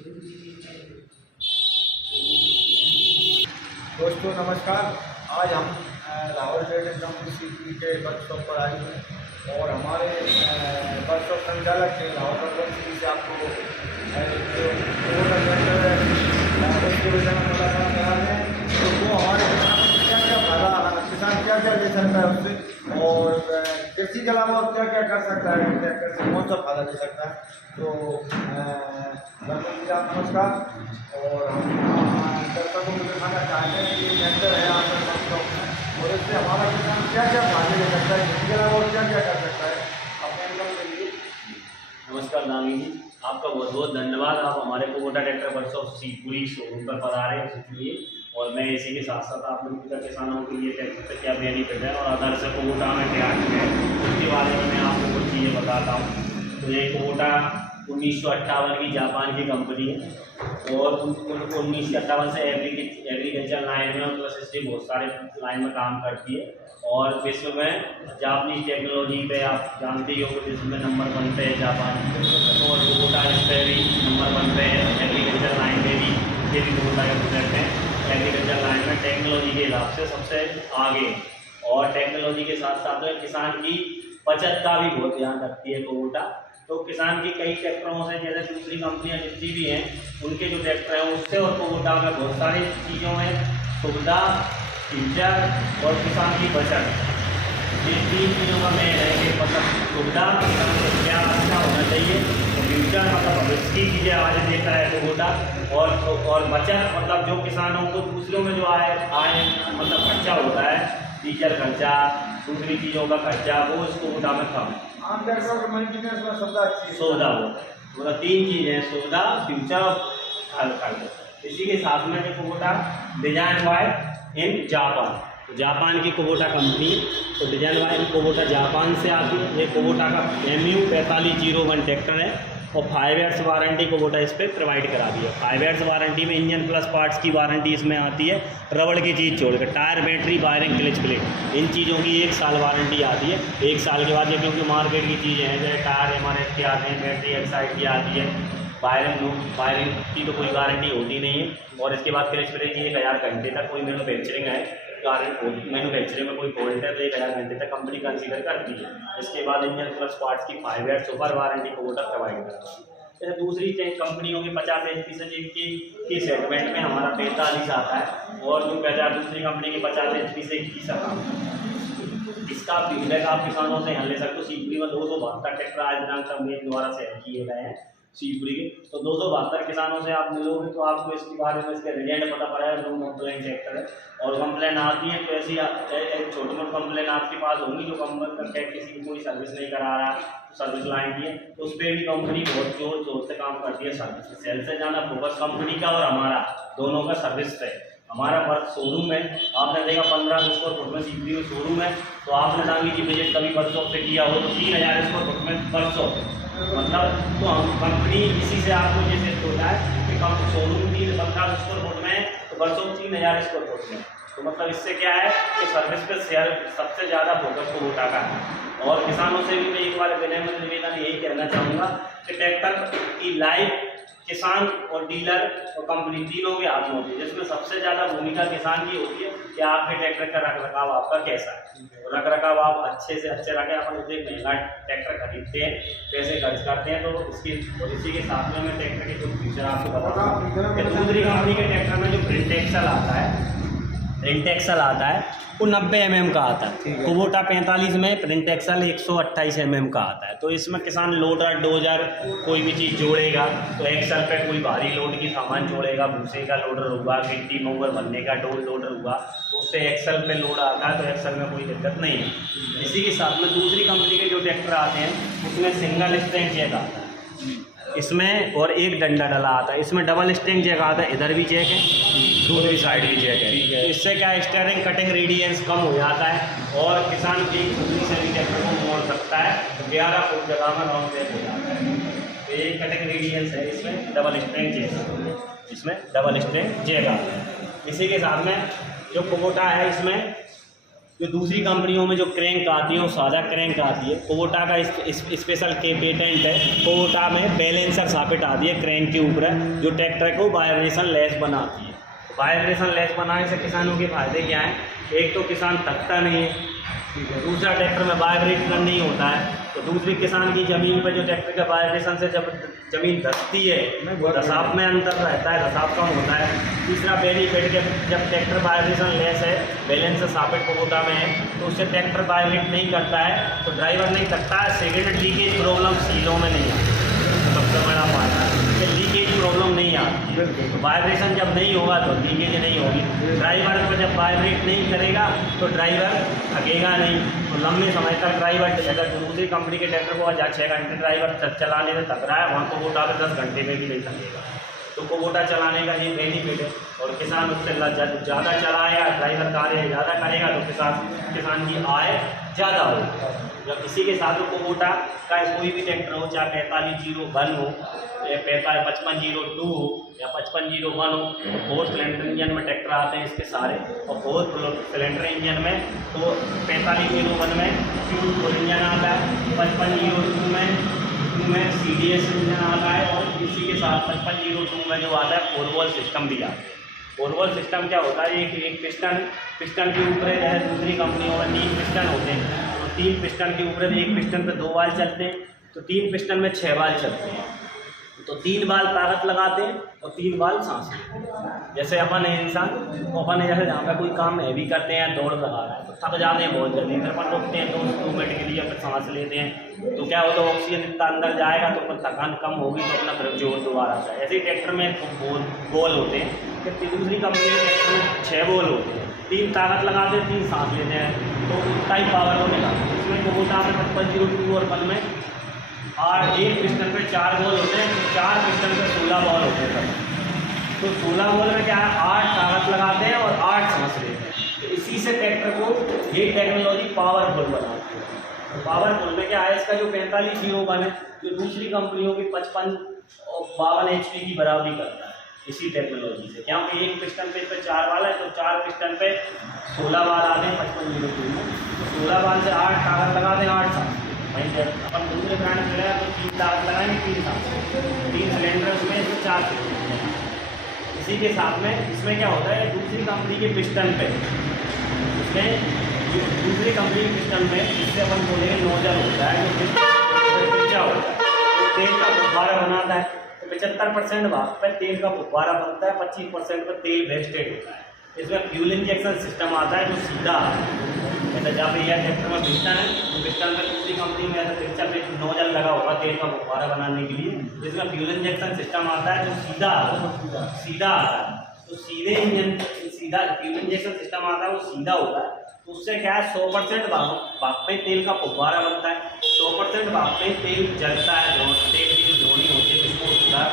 दोस्तों नमस्कार। आज हम लाहौर ट्रेडिंग कंपनी सीपी के वर्कशॉप पर आए हुए हैं और हमारे वर्कशॉप संचालक के लाहौर कंपनी से आपको जो उसके विषय में मुलाकात करा रहे हैं। तो वो हमारे किसान क्या क्या ले सकता है उससे और कृषि के अलावा और क्या क्या कर सकता है, ट्रैक्टर से कौन सा फायदा ले सकता है। तो नमस्कार। और हम दर्शकों को दिखाना चाहते हैं कि ट्रैक्टर है आपके वर्कशॉप में और इससे हमारा किसान क्या क्या फायदे ले सकता है, कृषि के अलावा और क्या क्या कर सकता है, अपने अनुभव के लिए। नमस्कार नामी जी, आपका बहुत बहुत धन्यवाद। आप हमारे Kubota tractor workshop Shivpuri showroom पर पधारे हैं इसलिए। और मैं इसी के साथ साथ आप लोगों का किसानों के लिए ट्रैक्टर से क्या बेनिफिट है और आदर्श कुबोटा में क्या है उसके बारे में मैं आपको कुछ चीज़ें बताता हूँ। तो ये कुबोटा 1958 की जापान की कंपनी है और 1958 से एग्रीकल्चर लाइन में प्लस इससे बहुत सारे लाइन में काम करती है और विश्व में जापानी टेक्नोलॉजी पे आप जानते ही हो जिसमें नंबर 1 पे है जापान और कुबोटा इस पर भी नंबर 1 पे है। एग्रीकल्चर लाइन में भी ये भी कुबोटा के प्रोडक्ट हैं। एग्रीकल्चर लाइन में टेक्नोलॉजी के हिसाब से सबसे आगे और टेक्नोलॉजी के साथ साथ में किसान की बचत का भी बहुत ध्यान रखती है कुबोटा। तो किसान की कई ट्रैक्टरों से जैसे दूसरी कंपनियां जितनी भी हैं उनके जो ट्रैक्टर हैं उससे और कुबोटा में बहुत सारी चीज़ों में सुविधा, फीचर और किसान की बचत, ये 3 चीज़ों का मेन है कि मतलब सुविधा, किसान को क्या अच्छा होना चाहिए, फ्यूचर मतलब भविष्य की चीज़ें आज देता है कुबोटा और बचत मतलब जो किसानों को दूसरों में जो आय मतलब खर्चा होता है, टीचर खर्चा, दूसरी चीज़ों का खर्चा, वो इस कुबोटा में कम है। आम ट्रैक्टर के मेंटेनेंस में सुविधा अच्छी है। सुविधा मतलब 3 चीज़ें हैं, सुविधा, फ्यूचर और खर्च। इसी के साथ में जो Kubota design by in Japan, तो जापान की कुबोटा कंपनी, तो design by in Kubota Japan से आती है। ये कुबोटा का MU 4501 ट्रैक्टर है और 5 ईयर्स वारंटी कुबोटा इस पर प्रोवाइड करा दी है। 5 ईयर्स वारंटी में इंजन प्लस पार्ट्स की वारंटी इसमें आती है, रबड़ की चीज़ छोड़कर tyre, battery, wiring, clutch plate, इन चीज़ों की 1 साल वारंटी आती है। 1 साल के बाद ये क्योंकि मार्केट की चीज़ें हैं जैसे टायर MRF के आते हैं, बैटरी एक्साइड की आती है, वायरिंग की तो कोई वारंटी होती नहीं है। और इसके बाद क्लच प्लेट की 1000 घंटे तक कोई मैन्युफैक्चरिंग है, मैन्युफैक्चरिंग में कोई फॉल्ट है तो 1000 घंटे तक कंपनी कंसीडर करती है। इसके बाद इंजन प्लस पार्ट्स की 5 year super warranty Kubota provide करती है। जैसे दूसरी कंपनियों के 50 HP से की सेगमेंट में हमारा 45 आता है और जो 50 दूसरी कंपनी के 50 HP से 21 आता है। इसका फीडबैक आप किसानों से यहाँ ले सकते हो। शिवपुरी में 272 ट्रैक्टर आज दिनांक तक मेरे द्वारा सेल किए गए हैं शिवपुरी के, तो 272 किसानों से आप मिलोगे तो आपको इसके बारे में इसके रिजल्ट पता पड़ेगा। जो कंप्लेन ट्रैक्टर है और कंप्लेन आती है तो ऐसी एक छोटी मोटी कंप्लेन आपके पास होंगी जो कंपनी करके किसी की कोई सर्विस नहीं करा रहा तो सर्विस लाइन की है तो उस पर भी कंपनी बहुत जोर शोर से काम करती है। सर्विस सेल से ज़्यादा फोकस कंपनी का और हमारा दोनों का सर्विस पे। हमारा वर्क शोरूम है, आपने देखा 15 स्क्वायर फुट में शिवपुरी में शोरूम है, तो आपने नामी जी विजिट कभी वर्कशॉप पे किया हो तो 3000 स्क्वायर फुट में वर्कशॉप मतलब तो हम कंपनी इसी से आपको ये सेट होता है कि कम शोरूम 15 स्क्वायर फुट में तो वर्कशॉप 3000 स्क्वायर फुट में। तो मतलब इससे क्या है कि सर्विस पे शेयर सबसे ज़्यादा फोकस कुबोटा का है। और किसानों से भी मैं एक बार विनम्र निवेदन यही कहना चाहूँगा कि ट्रैक्टर की लाइफ किसान और डीलर और कंपनी तीनों के हाथ में होती है, जिसमें सबसे ज़्यादा भूमिका किसान की होती है कि आपके ट्रैक्टर का रखरखाव आपका कैसा है। रखरखाव आप अच्छे से अच्छे रखें। अपन इतने महंगा ट्रैक्टर खरीदते हैं, पैसे खर्च करते हैं, तो इसकी और इसी के साथ में मैं ट्रैक्टर के कुछ फीचर आपको बताता हूँ। दूसरी कंपनी के ट्रैक्टर में जो प्रिंट एक्सल आता है वो 90 mm का आता है। कुबोटा 45 में प्रिंट एक्सल 128 mm का आता है। तो इसमें किसान लोडर, डोजर कोई भी चीज़ जोड़ेगा तो एक्सल पे कोई भारी लोड की सामान जोड़ेगा, भूसे का लोडर होगा, गिट्टी मोवर भरने का डोल लोडर होगा, तो उससे एक्सल पे लोड आता है तो एक्सल में कोई दिक्कत नहीं है। इसी के साथ में दूसरी कंपनी के जो ट्रैक्टर आते हैं उसमें सिंगल स्टैंड चेक आता है इसमें और एक डंडा डला आता है। इसमें डबल स्टैंड चेक आता है, इधर भी चेक है, दूसरी साइड भी चेक है। तो इससे क्या है स्टीयरिंग कटिंग रेडियंस कम हो जाता है और किसान की खुदरी से भी ट्रैक्टर को मोड़ सकता है। तो 11 फुट जगह में राउंड चेक हो जाता है। तो ये कटिंग रेडियंस है, इसमें डबल स्टैंड चेक आता है, इसमें डबल स्टैंड चेक आता है। इसी के साथ में जो कुबोटा है इसमें जो दूसरी कंपनियों में जो क्रैंक आती है वो सादा क्रैंक आती है। कुबोटा का स्पेशल के पेटेंट है, कुबोटा में बैलेंसर सापिट आती है क्रैंक के ऊपर, जो ट्रैक्टर को वाइब्रेशन लेस बनाती है। वाइब्रेशन लेस बनाने से किसानों के फायदे क्या हैं? एक तो किसान थकता नहीं है, दूसरा ट्रैक्टर में वाइब्रेशन नहीं होता है, तो दूसरी किसान की ज़मीन पर जो ट्रैक्टर के वाइब्रेशन से जब ज़मीन धसती है वो दसाप में अंतर रहता है, दसाप कम होता है। तीसरा बेनिफिट के जब ट्रैक्टर वाइब्रेशन लेस है, बैलेंस सापिट कुबोटा में है, तो उससे ट्रैक्टर वाइब्रेट नहीं करता है, तो ड्राइवर नहीं थकता है। सेकेंड, लीकेज प्रॉब्लम सीलों में नहीं आती, सबसे बड़ा फायदा है कि लीकेज प्रॉब्लम नहीं आती है। तो वाइब्रेशन जब नहीं होगा तो लीकेज नहीं होगी। ड्राइवर को जब वाइब्रेट नहीं करेगा तो ड्राइवर थकेगा नहीं, तो लंबे समय तक ड्राइवर, अगर दूसरी कंपनी के ट्रैक्टर को 6 घंटे ड्राइवर चलाने में थक रहा है, वहाँ कुबोटा में 10 घंटे में भी नहीं थकेगा। तो कुबोटा चलाने का ये बेनिफिट है, और किसान उससे ज़्यादा चलाएगा, ड्राइवर कार्य ज़्यादा करेगा तो किसान की आय ज़्यादा होगी। जब इसी के साथ कुबोटा का कोई भी ट्रैक्टर हो, चाहे 4501 हो या 5502 हो या 5501 हो, तो 4 सिलेंडर इंजन में ट्रैक्टर आते हैं इसके सारे, और 4 सिलेंडर इंजन में तो 4501 में फ्यूल इंजन आता है, 5502 में CDS इंजन आता है, और इसी के साथ 5502 में जो आता है 4 वॉल्व सिस्टम भी आता है। 4 वॉल्व सिस्टम क्या होता है? एक पिस्टन के ऊपर है, दूसरी कंपनियों में 3 पिस्टन होते हैं, तो 3 पिस्टन के ऊपर एक पिस्टन पे 2 बाल चलते हैं, तो 3 पिस्टन में 6 बाल चलते हैं, तो 3 बाल ताकत लगाते हैं और 3 बाल सांस लेते हैं। जैसे अपन है इंसान, तो अपन जैसे जहाँ पर कोई काम हैवी करते हैं, दौड़ लगा रहा है, तो थक जाते हैं बहुत जल्दी, फिर अपन रुकते हैं 2 मिनट के लिए, फिर सांस लेते हैं, तो क्या होता है ऑक्सीजन इतना अंदर जाएगा तो फिर थकान कम होगी, तो अपना फिर जोर दोबारा आता है। ऐसे ही ट्रैक्टर में बॉल होते हैं, कि दूसरी कंपनी के ट्रैक्टर में 6 बॉल होते हैं, 3 ताकत लगाते हैं, 3 सांस लेते हैं, तो उतना ही पावर को मिला। इसमें कुबोटा में 5502 और 1 में और एक पिस्टन पे 4 बॉल होते हैं, तो 4 पिस्टन पे 16 बॉल होते हैं। तो 16 बॉल में क्या है, 8 ताकत लगाते हैं और 8 सांस लेते हैं। तो इसी से ट्रैक्टर को ये टेक्नोलॉजी पावरफुल बनाती है। तो पावरफुल में क्या है, इसका जो 4501 है, जो दूसरी कंपनियों की 55 और 52 HP की बराबरी करता है इसी टेक्नोलॉजी से, क्योंकि एक पिस्टन पे इस पर 4 बाल है, तो 4 पिस्टन पे 16 बाल आते हैं 5502 में, तो 16 बाल से 8 ताकत लगाते हैं, 8 सांस। वहीं जब अपन दूसरे ब्रांड में लगाया तो 3 ताकत लगाएंगे, 3 सांस, 3 सिलेंडर उसमें से 4 सिलेंडर। इसी के साथ में इसमें क्या होता है, दूसरी कंपनी के पिस्टन पे, उसमें दूसरी कंपनी के पिस्टन में जिससे अपन बोलेंगे नोजल होता है, जो पिस्टन होता है, तो तेल का फुब्बारा बनाता है, तो 75% भाग पर तेल का फुब्बारा बनता है, 25% पर तेल वेस्टेड होता है। इसमें फ्यूल इंजेक्शन सिस्टम आता है जो सीधा ऐसा, जहाँ पे यह ट्रैक्टर में पिस्टन है, तो पिस्टन में दूसरी कंपनी में ऐसा पिक्चर पे नोजल लगा होगा तेल का फुब्बारा बनाने के लिए, जिसमें फ्यूल इंजेक्शन सिस्टम आता है जो सीधा आता है, तो सीधे इंजन सीधा फ्यूल इंजेक्शन सिस्टम आता है, वो सीधा होता है, तो उससे क्या है 100% भाप पे तेल का फुब्बारा बनता है, 100% भाप पे तेल जलता है, तेल की जो धोनी होती है विस्फोट होता है,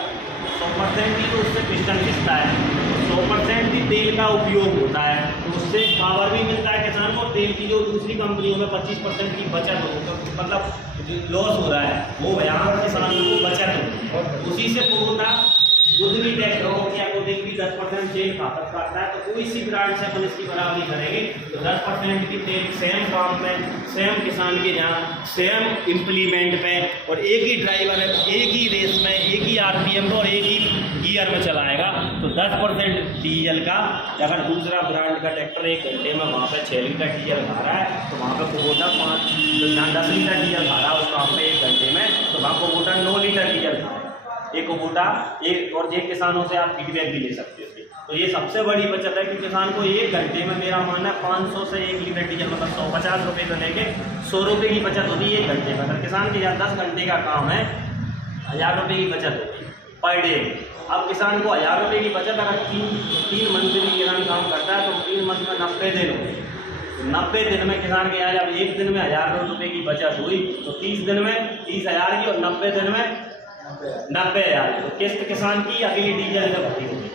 100% ही तो उससे पिस्टन खिंचता है, 100% ही तेल का उपयोग होता है, तो उससे पावर भी मिलता है किसान को। तेल की जो दूसरी कंपनियों में 25% की बचत हो, मतलब लॉस हो रहा है, वो यहाँ किसान को बचत हो, उसी से कुबोटा गुदरी ट्रैक्टरों के अकॉर्डिंग भी 10% तेल खपत करता है, तो कोई सी ब्रांड से अपन इसकी बराबरी करेंगे तो 10% की तेल सेम काम में, सेम किसान के यहाँ, सेम इम्प्लीमेंट पे, और एक ही ड्राइवर है, एक ही रेस में, एक ही RPM में और एक ही गियर में चलाएगा, तो 10% डीजल का, अगर दूसरा ब्रांड का ट्रैक्टर 1 घंटे में वहाँ पर 6 लीटर डीजल खा रहा है, तो वहाँ पर कुबोटा 10 लीटर डीजल खा रहा है उस काम में 1 घंटे में, तो वहाँ कुबोटा 9 लीटर डीजल खा रहा है। एक कुबोटा एक, और जे किसानों से आप फीडबैक भी ले सकते हो। तो ये सबसे बड़ी बचत है कि किसान को 1 घंटे में, मेरा मानना है 500 से 1 लीटर डीजल, मतलब 150 रुपये से लेके 100 रुपये की बचत होती है 1 घंटे में। अगर किसान के 10 घंटे का काम है, 1000 रुपये की बचत होती है पर डे। अब किसान को 1000 रुपये की बचत अगर 3 मंथ में किसान काम करता है, तो 3 मंथ में 90 दिन हो गए। 90 दिन में किसान के यहाँ जब 1 दिन में 1000 रुपये की बचत हुई, तो 30 दिन में 30,000 की, और 90 दिन में 90,000, तो किस्त किसान की अकेले डीजल से भरी होगी।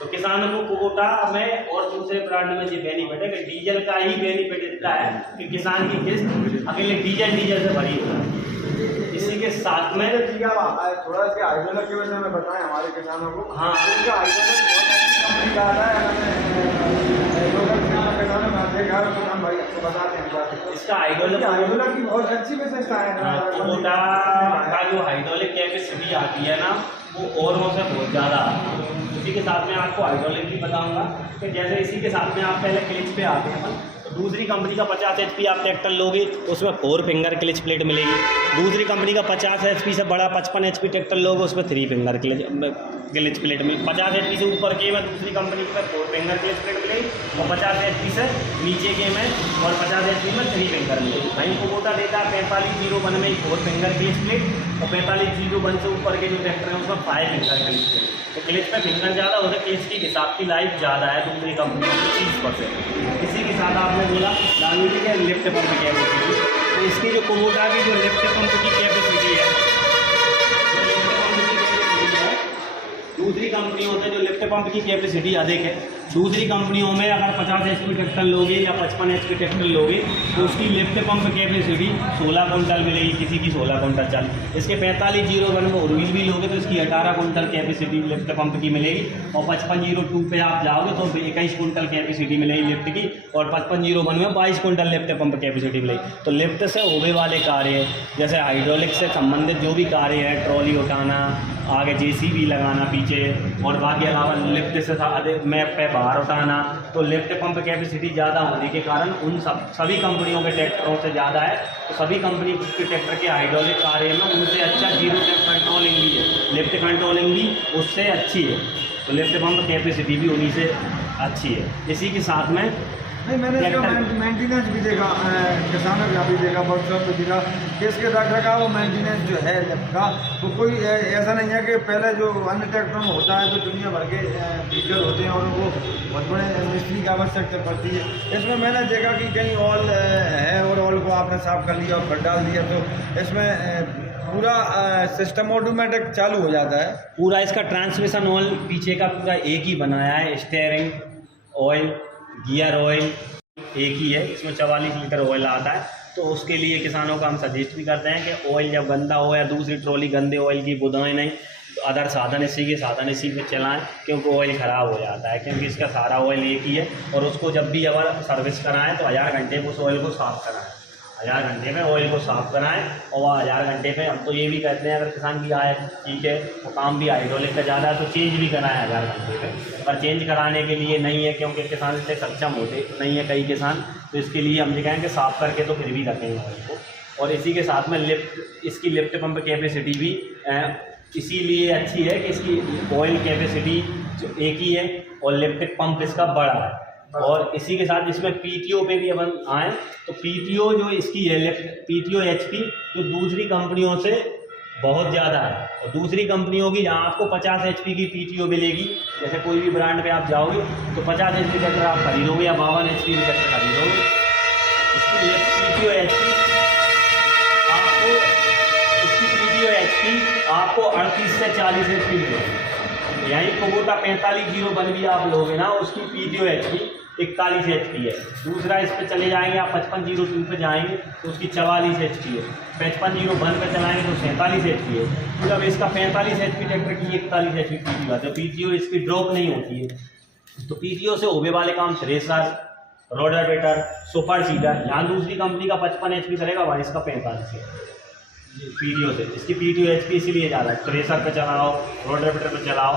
तो किसानों को कुबोटा में और दूसरे ब्रांड में ये बेनिफिट है कि डीजल का ही बेनिफिट इतना है कि किसान की किस्त अकेले डीजल से भरी होगी। इसी के साथ में थोड़ा सा हाइड्रोलिक के वजह में बताएं हमारे किसानों को। हाँ, हाइड्रोलिक बहुत अच्छी कंपनी का आता है, देखा तो हम भाई आपको बताते हैं बात। इसका हाइड्रोलिक की बहुत अच्छी विशेषता है। कुबोटा का जो हाइड्रोलिक कैपेसिटी आती है ना, वो औरों से बहुत ज़्यादा आती है। इसी के साथ में आपको हाइड्रोलिक भी बताऊंगा कि जैसे इसी के साथ में आप पहले क्लिच पे आते हैं अपन, तो दूसरी कंपनी का 50 HP आप ट्रैक्टर लोगे तो उसमें 4 फिंगर क्लिच प्लेट मिलेगी। दूसरी कंपनी का 50 HP से बड़ा 55 HP ट्रैक्टर लोगे उसमें 3 फिंगर क्लिच प्लेट में 50 HP से ऊपर के में दूसरी कंपनी पे 4 फिंगर क्लिच प्लेट मिलेगी, और 50 HP से नीचे के में और 50 HP में 3 फिंगर मिलेगी। भाई कुबोटा देता है 4501 में 4 फिंगर क्लिच प्लेट, और 4501 से ऊपर के जो ट्रैक्टर है उसमें 5 फिंगर क्लिच प्लेट। तो क्लिच पे फिंगर ज़्यादा होता है, क्लिच की हिसाब की लाइफ ज़्यादा है दूसरी कंपनी की 30%। इसी के साथ आपने बोला लालू जी के लिफ्ट पंप कैपेसिटी, तो इसकी जो कुबोटा की जो लिफ्ट पंप की कैपेसिटी है, दूसरी कंपनियों से जो लिफ्ट पंप की कैपेसिटी अधिक है। दूसरी कंपनियों में अगर 50 HP ट्रैक्टर लोगे या 55 HP ट्रैक्टर लोगे तो उसकी लिफ्ट पंप कैपेसिटी 16 कुंटल मिलेगी, किसी की 16 कुंटल चल। इसके 4501 में उर्वीज भी लोगे तो इसकी 18 कुंटल कैपेसिटी लिफ्ट पंप की मिलेगी, और 5502 पे आप जाओगे तो 21 कुंटल कैपेसिटी मिलेगी लिफ्ट की, और 5501 में 22 कुंटल लिफ्ट पंप कैपेसिटी मिलेगी। तो लिफ्ट से होने वाले कार्य जैसे हाइड्रोलिक से संबंधित जो भी कार्य है, ट्रॉली उठाना, आगे JCB लगाना पीछे, और बाकी अलावा लिफ्ट से मैप पे बाहर उठाना, तो लिफ्ट पंप कैपेसिटी ज़्यादा होने के कारण उन सभी कंपनियों के ट्रैक्टरों से ज़्यादा है। तो सभी कंपनी के ट्रैक्टर के हाइड्रोलिक कार्य में उनसे अच्छा जीरो टेप कंट्रोलिंग भी है, लिफ्ट कंट्रोलिंग भी उससे अच्छी है, तो लिफ्ट पंप कैपेसिटी भी उन्हीं से अच्छी है। इसी के साथ में नहीं, मैंने इसका मेंटेनेंस भी देखा, किसानों का भी देखा, वर्कशॉप भी देखा कि इसके रख रखाव वो मेंटेनेंस जो है लिफ्ट का, तो कोई ऐसा नहीं है कि पहले जो अन्य ट्रैक्टरों में होता है तो दुनिया भर के फीचर होते हैं और वो बहुत बड़े मिस्त्री की आवश्यकता पड़ती है। इसमें मैंने देखा कि कहीं ऑयल है और ऑयल को आपने साफ़ कर लिया और फिर डाल दिया, तो इसमें पूरा सिस्टम ऑटोमेटिक चालू हो जाता है। पूरा इसका ट्रांसमिशन ऑयल पीछे का पूरा एक ही बनाया है, स्टीयरिंग ऑयल, गियर ऑयल एक ही है, इसमें 44 लीटर ऑयल आता है। तो उसके लिए किसानों का हम सजेस्ट भी करते हैं कि ऑयल जब गंदा हो या दूसरी ट्रॉली गंदे ऑयल की बुदाएं नहीं, तो अदर साधन इसी पे चलाएं, क्योंकि ऑयल ख़राब हो जाता है, क्योंकि इसका सारा ऑयल एक ही है। और उसको जब भी अगर सर्विस कराएं तो 1000 घंटे में उस ऑयल को साफ़ कराएं, 1000 घंटे में ऑयल को साफ़ कराएं। और वह 1000 घंटे में हम तो ये भी कहते हैं अगर किसान की आय ठीक है, वो काम भी हाइड्रोलिक का ज़्यादा है तो चेंज भी कराएं 1000 घंटे में। पर चेंज कराने के लिए नहीं है, क्योंकि किसान इतने सक्षम होते नहीं है कई किसान, तो इसके लिए हम ये कहेंगे साफ़ करके तो फिर भी रखेंगे ऑयल को। और इसी के साथ में इसकी लिफ्ट पंप कैपेसिटी भी इसीलिए अच्छी है कि इसकी ऑयल कैपेसिटी जो एक ही है और लिफ्ट पंप इसका बड़ा है। और इसी के साथ इसमें PTO पे भी अपन आए तो PTO जो इसकी है PTO HP जो दूसरी कंपनियों से बहुत ज़्यादा है, और दूसरी कंपनियों की जहाँ आपको 50 HP की PTO मिलेगी, जैसे कोई भी ब्रांड पे आप जाओगे तो 50 HP ट्रैक्टर आप खरीदोगे या 52 HP ट्रैक्टर खरीदोगे, इसकी PTO HP आपको 38 से 40 HP मिलेगी। यहीं कुबोटा 4501 भी आप लोगे ना, उसकी PTO HP 41 HP है। दूसरा इस पे चले जाएंगे आप 5502 पे जाएंगे तो उसकी 44 HP है। 5501 पे चलाएंगे तो 47 HP है। तो जब इसका 45 HP ट्रैक्टर की 41 HP PTO है, तो PTO इसकी ड्रॉप नहीं होती है। तो PTO से होने वाले काम थ्रेसर, रोटावेटर, सुपर सीडर, जहाँ दूसरी कंपनी का 55 HP करेगा वहाँ इसका 45 है PTO से। इसकी PTO HP इसीलिए ज़्यादा है, थ्रेसर पे चलाओ, रोटावेटर पे चलाओ,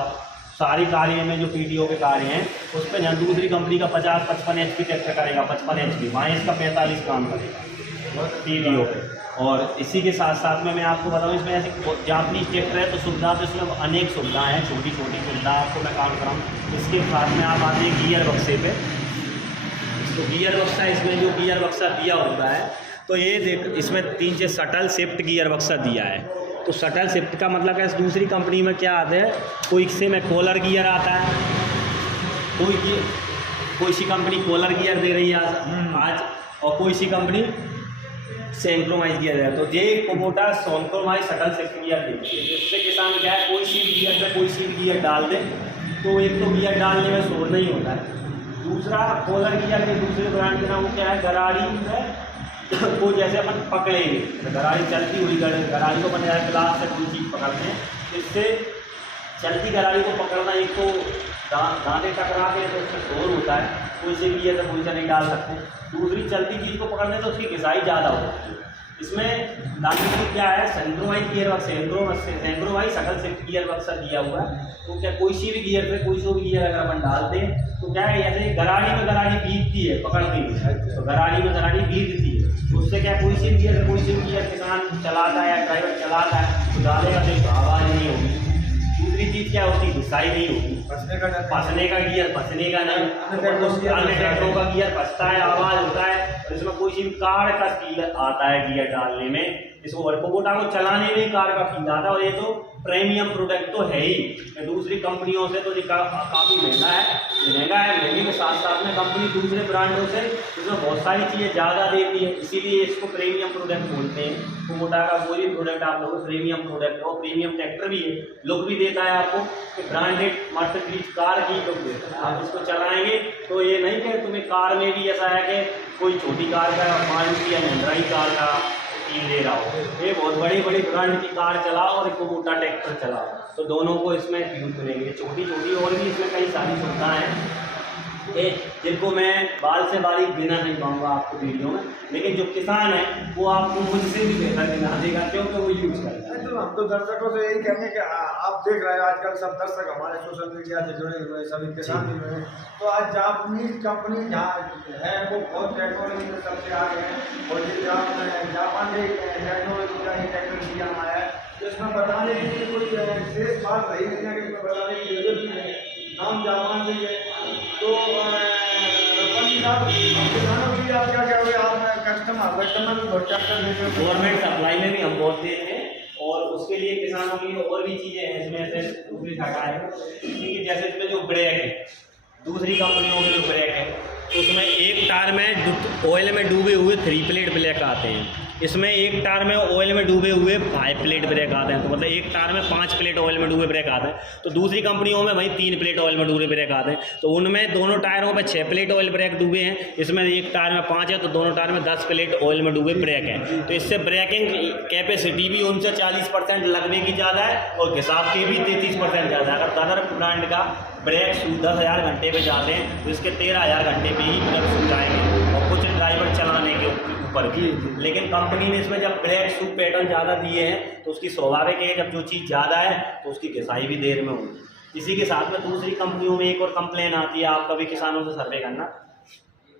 सारी कार्य में जो PTO के कार्य हैं उस पर जहाँ दूसरी कंपनी का 50-55 HP ट्रैक्टर करेगा 55 HP, वहाँ इसका 45 काम करेगा PTO पे। और इसी के साथ साथ में मैं आपको बताऊँ, इसमें ऐसे जापानीज ट्रैक्टर है तो सुविधा तो इसमें अनेक सुविधाएँ हैं, छोटी छोटी सुविधा आपको मैं काम कराऊँ। इसके साथ में आप आते हैं गियर बक्से पे, तो गियर बक्सा इसमें जो गियर बक्सा दिया होता है, तो ये देख इसमें 3 से शटल शिफ्ट गियर बक्सा दिया है। तो शटल शिफ्ट का मतलब है दूसरी कंपनी में क्या आता है, कोई से में कॉलर गियर आता है, कोई सी कंपनी कॉलर गियर दे रही है आज, और कोई सी कंपनी सिंक्रोनाइज गियर है। तो ये Kubota synchronise shuttle shift gear देती है, जिससे किसान क्या है कोई सी गियर पे कोई सी गियर डाल दे तो एक तो गियर डालने में शोर नहीं होता है। दूसरा कॉलर गियर के दूसरे ब्रांड के नाम वो क्या है, गरारी है, वो जैसे अपन पकड़ेंगे, गरारी चलती हुई गरारी को अपन ग्लास से कोई चीज़ पकड़ते हैं, इससे चलती गरारी को पकड़ना, एक तो दांते टकरा के तो उसमें शोर होता है, कोई से भी है तो कोई से नहीं डाल सकते। दूसरी चलती चीज़ को पकड़ने तो उसकी घिसाई ज़्यादा होती है। इसमें दांती क्या है, सेंट्रोवाइज गियर बक्स, सेंट्रोवाइज सकल शिफ्ट गियर बक्सा दिया हुआ है। तो क्या कोई सी भी गियर पे कोई सी भी गियर अगर अपन डालते हैं तो क्या है, ऐसे गरारी में गरारी बीतती है पकड़ती है, तो गरारी में गरारी बीतती है, तो उससे क्या कोई सी गियर कोई सी गियर किसान चलाता है या ड्राइवर चलाता है तो डालेगा तो आवाज़ नहीं होगी। दूसरी चीज़ क्या होती है, घिसाई नहीं होगी, फंसने का गियर फंसने का नहीं, अन्य ट्रैक्टरों का गियर फंसता है, आवाज़ होता है, और इसमें कोई सी कार का फील आता है गियर डालने में, इसको कुबोटा को चलाने में ही कार का फील आता है। और ये तो प्रीमियम प्रोडक्ट तो है ही, दूसरी कंपनियों से तो काफ़ी महंगा है, महंगे के साथ साथ में कंपनी दूसरे ब्रांडों से इसमें बहुत सारी चीज़ें ज़्यादा देती है, इसीलिए इसको प्रीमियम प्रोडक्ट बोलते हैं। कुबोटा का कोई भी प्रोडक्ट आप लोगों को प्रीमियम प्रोडक्ट और प्रीमियम ट्रैक्टर भी है, लुक भी देता है आपको कि ब्रांडेड मर्सिडीज कार की लुक देता है। आप इसको चलाएंगे तो ये नहीं कि तुम्हें कार में भी ऐसा है कि कोई छोटी कार का मारुति या महिंद्रा कार का फील ले रहा हो, ये बहुत बड़ी बड़ी ब्रांड की कार चलाओ और कुबोटा ट्रैक्टर चलाओ तो दोनों को इसमें फील मिलेंगे। छोटी छोटी और भी इसमें कई सारी सुविधाएँ हैं जिनको मैं बाल से बारीक देना नहीं पाऊंगा आपको वीडियो में, लेकिन जो किसान है वो आपको मुझसे भी बेहतर दिखा देगा क्योंकि वो यूज करता है। तो हम तो दर्शकों से यही कहेंगे कि आप देख रहे हो आजकल सब दर्शक हमारे सोशल मीडिया से जुड़े हुए सभी किसान भी जुड़े, तो आज जापानीज कंपनी जहाँ है वो बहुत टेक्नोलॉजी में सबसे आगे है, और जापान के टेक्नोलॉजी का ही ट्रैक्टर दिया हुआ है, तो इसमें बताने के लिए कोई विशेष बात रही नहीं है कि इसमें बताने की जरूरत नहीं है, नाम जापान से है। तो किसानों के लिए आप क्या कहोगे, आप कस्टमर भी बहुत ट्रैक्टर देते हो, गवर्नमेंट सप्लाई में भी हम बहुत देते हैं, और उसके लिए किसानों के लिए और भी चीज़ें हैं इसमें, ऐसे दूसरी शाखा है क्योंकि जैसे इसमें जो ब्रेक है, दूसरी कंपनियों के जो ब्रेक है तो उसमें एक टायर में ऑयल में डूबे हुए 3 प्लेट ब्रेक आते हैं, इसमें एक टायर में ऑयल में डूबे हुए 5 प्लेट ब्रेक आते हैं, तो मतलब एक टायर में 5 प्लेट ऑयल में डूबे ब्रेक आते हैं। तो दूसरी कंपनियों में भाई 3 प्लेट ऑयल में डूबे ब्रेक आते हैं, तो उनमें दोनों टायरों में 6 प्लेट ऑयल ब्रेक डूबे हैं, इसमें एक टायर में 5 है, तो दोनों टायर में 10 प्लेट ऑयल में डूबे ब्रेक है। तो इससे ब्रेकिंग कैपेसिटी भी उनसे 40% लगने की ज़्यादा है और घिसाव की भी 33% ज़्यादा है। अगर अदर ब्रांड का ब्रेक 10,000 घंटे पे जाते हैं तो इसके 13,000 घंटे पे ही ब्रेक सूख जाएंगे, और कुछ ड्राइवर चलाने के ऊपर भी। लेकिन कंपनी ने इसमें जब ब्रेक शू पैटर्न ज़्यादा दिए हैं तो उसकी स्वाभाविक है, जब जो चीज़ ज़्यादा है तो उसकी घिसाई भी देर में होगी। इसी के साथ में दूसरी कंपनियों में एक और कंप्लेन आती है, आप कभी किसानों से सर्वे करना,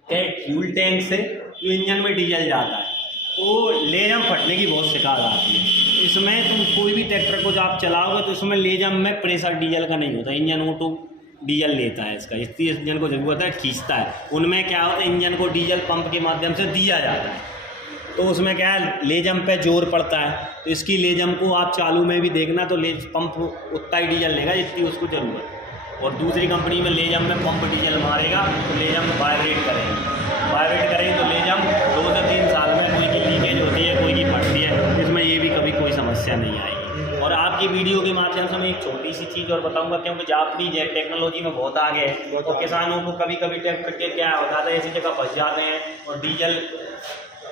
कि फ्यूल टैंक से जो इंजन में डीजल जाता है तो लेजम फटने की बहुत शिकायत आती है। इसमें तुम कोई भी ट्रैक्टर को जब आप चलाओगे तो इसमें लेजम में प्रेशर डीजल का नहीं होता, इंजन ऑटो डीजल लेता है इसका, इसलिए इंजन को जरूरत है खींचता है। उनमें क्या होता है, इंजन को डीजल पंप के माध्यम से दिया जाता है, तो उसमें क्या है लेजम पे जोर पड़ता है, तो इसकी लेजम को आप चालू में भी देखना तो पंप उतना ही डीजल लेगा जितनी उसको ज़रूरत है, और दूसरी कंपनी में लेजम में पंप डीजल मारेगा तो लेजम वाइब्रेट करेंगे तो लेजम 2 से 3 साल में कोई की लीकेज होती है, कोई की फटती है, इसमें ये भी कभी कोई समस्या नहीं आएगी। और आपकी वीडियो के माध्यम से मैं एक छोटी सी चीज़ और बताऊंगा, क्योंकि जापानीज टेक्नोलॉजी में बहुत आगे है, तो किसानों को कभी कभी ट्रैक्टर के क्या होता है, ऐसी जगह फंस जाते हैं और डीजल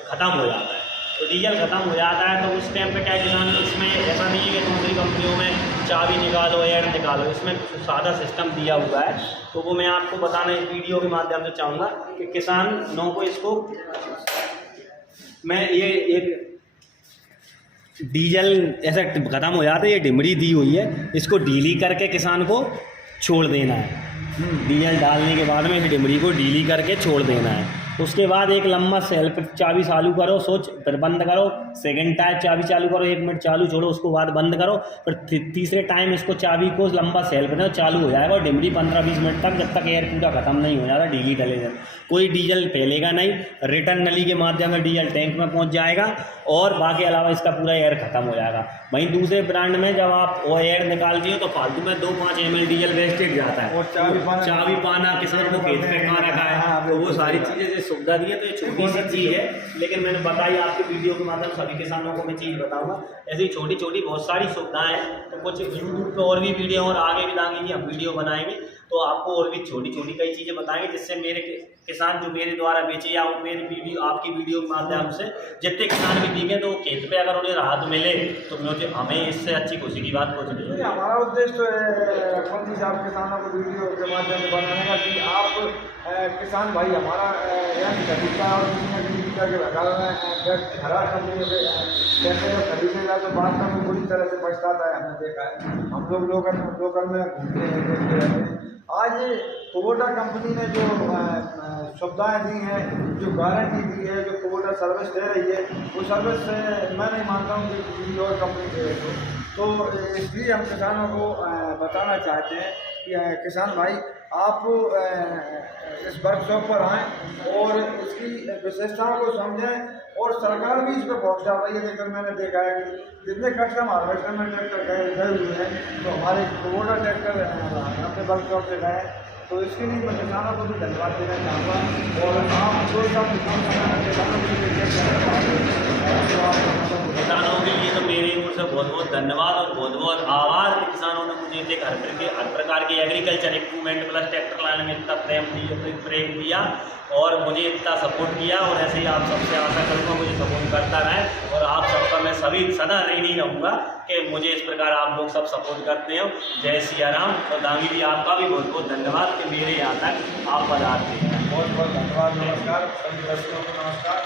ख़त्म हो जाता है, तो डीजल ख़त्म हो जाता है तो उस टाइम पे क्या है, किसान इसमें ऐसा नहीं है कि दूसरी कंपनियों में चाबी निकालो एयर निकालो, इसमें सादा सिस्टम दिया हुआ है, तो वो मैं आपको बताना इस वीडियो के माध्यम से चाहूँगा कि किसानों को इसको मैं ये एक डीजल ऐसा ख़त्म हो जाता है, ये डिमरी दी हुई है, इसको ढीली करके किसान को छोड़ देना है, डीजल डालने के बाद में इस डिमरी को ढीली करके छोड़ देना है। उसके बाद एक लंबा सेल्फ चाबी चालू करो, सोच फिर बंद करो, सेकंड टाइम चाबी चालू करो, 1 मिनट चालू छोड़ो, उसको बाद बंद करो, फिर तीसरे टाइम इसको चाबी को लंबा सेल्फ में चालू हो जाएगा, और डिमरी 15-20 मिनट तक, जब तक एयर पूरा खत्म नहीं हो जाता डीजल डलेगा, कोई डीजल फैलेगा नहीं, रिटर्न नली के माध्यम से डीजल टैंक में पहुँच जाएगा, और बाकी अलावा इसका पूरा एयर खत्म हो जाएगा। वहीं दूसरे ब्रांड में जब आप वो एयर निकालती हो तो फालतू में 2-5 ml डीजल वेस्टेज जाता है, और चाबी पाना किसान को खेत पे कहाँ रखा है, तो वो सारी चीज़ें जो सुविधा दी है, तो ये छोटी सी चीज़ है, लेकिन मैंने बताई आपकी वीडियो के माध्यम सभी किसानों को मैं चीज़ बताऊंगा। ऐसी छोटी छोटी बहुत सारी सुविधाएं हैं, तो कुछ यूट्यूब पे और भी वीडियो और आगे भी आगे हम वीडियो बनाएंगे। तो आपको और भी छोटी छोटी कई चीज़ें बताएंगे जिससे मेरे किसान जो मेरे द्वारा बेचे या मेरी वीडियो आपकी वीडियो के माध्यम से जितने किसान भी दिखे तो खेत पे अगर उन्हें राहत मिले तो मुझे हमें इससे अच्छी खुशी की बात कुछ नहीं है। हमारा उद्देश्य तो है पंथी साहब किसानों को वीडियो के माध्यम से बनाने का कि आप किसान भाई हमारा यानी खरीदता और किसी न किसी करके हरा कंपनी से कैसे खरीदेगा तो बाद में बुरी तरह से पछताता है। हमने देखा है, हम लोग लोकल में घूमते हैं, देखते रहते हैं। आज कुबोटा कंपनी ने जो सुविधाएँ दी हैं, जो गारंटी दी है, जो कुबोटा सर्विस दे रही है, वो सर्विस मैं नहीं मानता हूँ कि किसी और कंपनी दे रही हो। तो इसलिए हम किसानों को बताना चाहते हैं कि किसान भाई आप इस वर्कशॉप पर आएँ और इसकी विशेषताओं को समझें और सरकार भी इस पर बहुत डाल रही है। देखकर मैंने देखा है कि जितने कस्टम हार्वेस्टर में ट्रैक्टर गए हुए हैं तो हमारे कुबोटा ट्रैक्टर अपने वर्कशॉप से गए, तो इसके लिए मैं किसानों को भी धन्यवाद देना चाहूँगा। और आप जो सब किसानों के लिए किसानों के लिए तो मेरी ओर से बहुत बहुत धन्यवाद और बहुत बहुत आभार कि किसानों ने मुझे देख हर प्रकार के एग्रीकल्चर इक्विपमेंट प्लस ट्रैक्टर लाने में इतना प्रेम दिया और मुझे इतना सपोर्ट किया। और ऐसे ही आप सबसे आशा करूँगा मुझे सपोर्ट करता रहे और आप सबका मैं सभी सदा ऋणी रहूँगा कि मुझे इस प्रकार आप लोग सब सपोर्ट करते हो। जय सिया राम। और दांगी जी आपका भी बहुत बहुत धन्यवाद कि मेरे यहाँ तक आप पधारते हैं। बहुत बहुत धन्यवाद। नमस्कार सभी दर्शकों को नमस्कार।